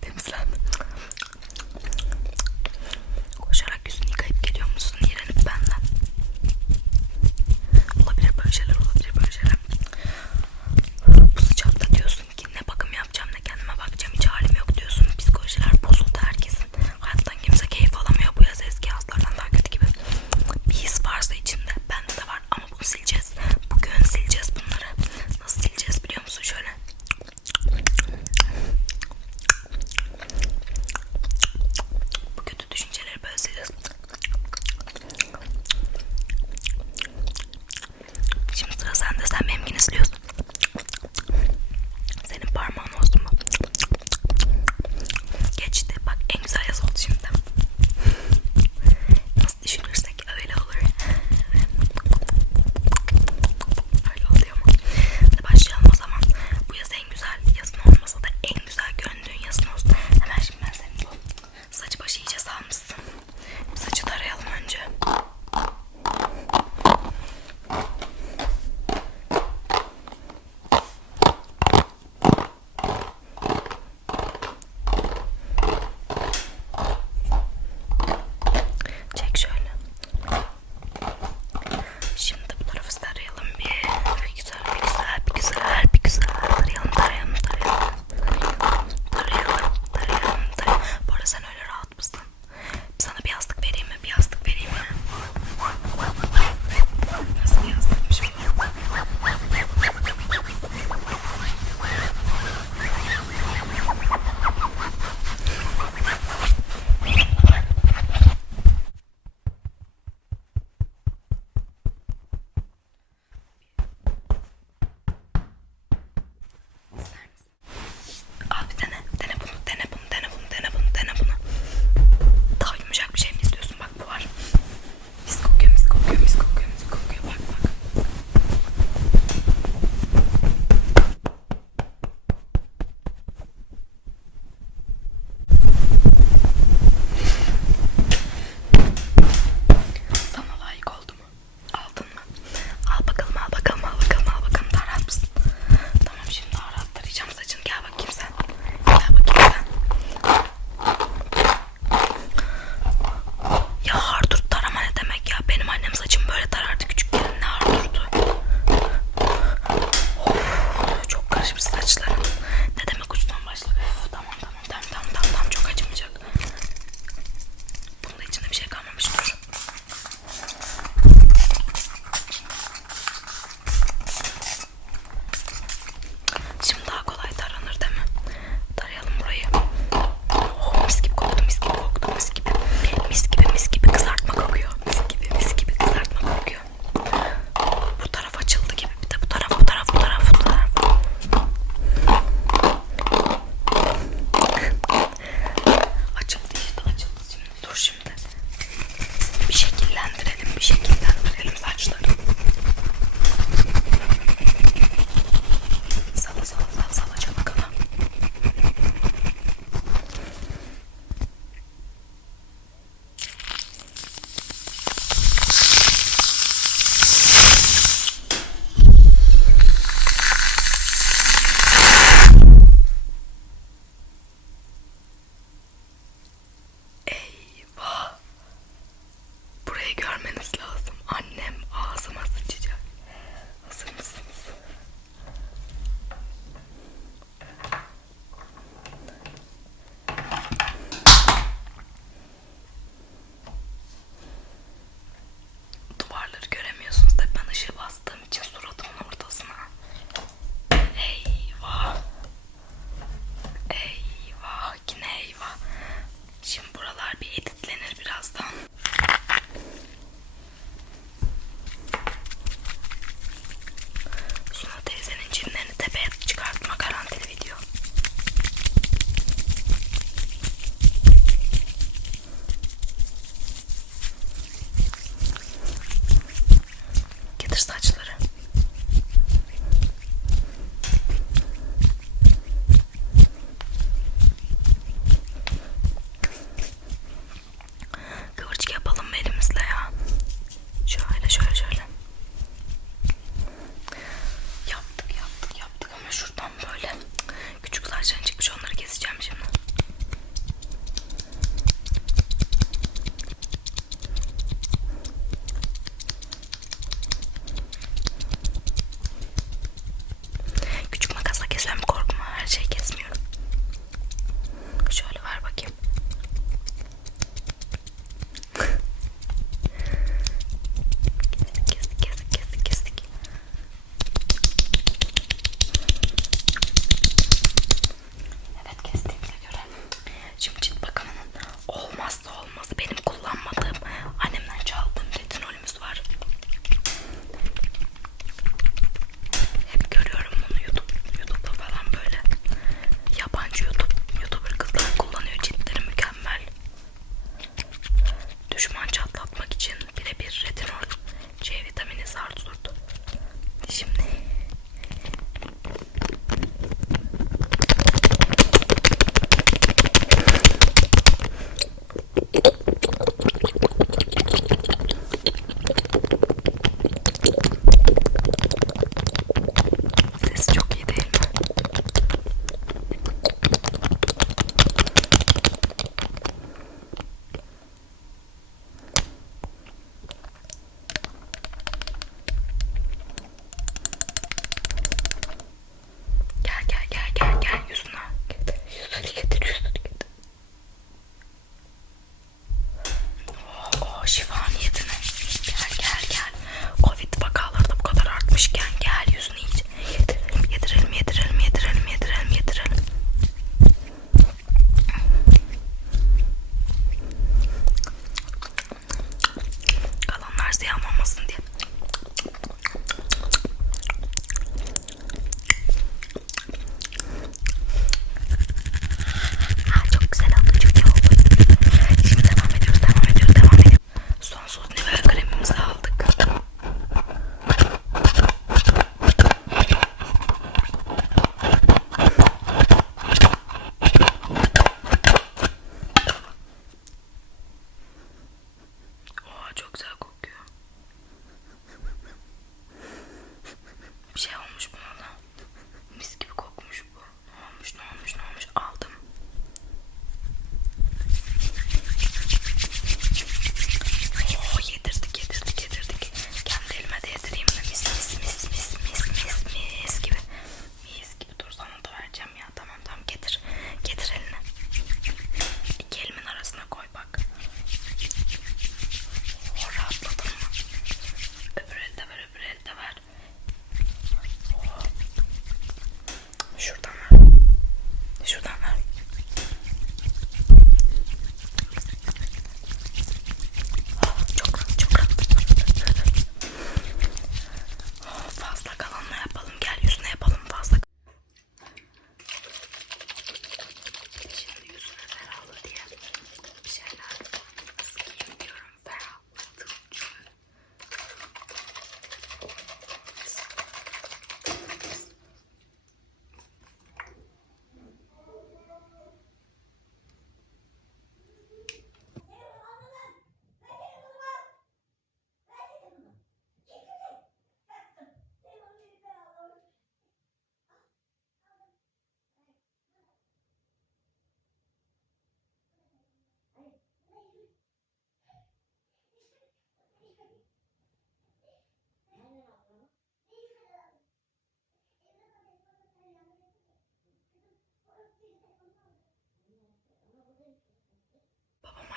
Bimsland.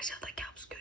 aşağıdaki hapus görüşürüz.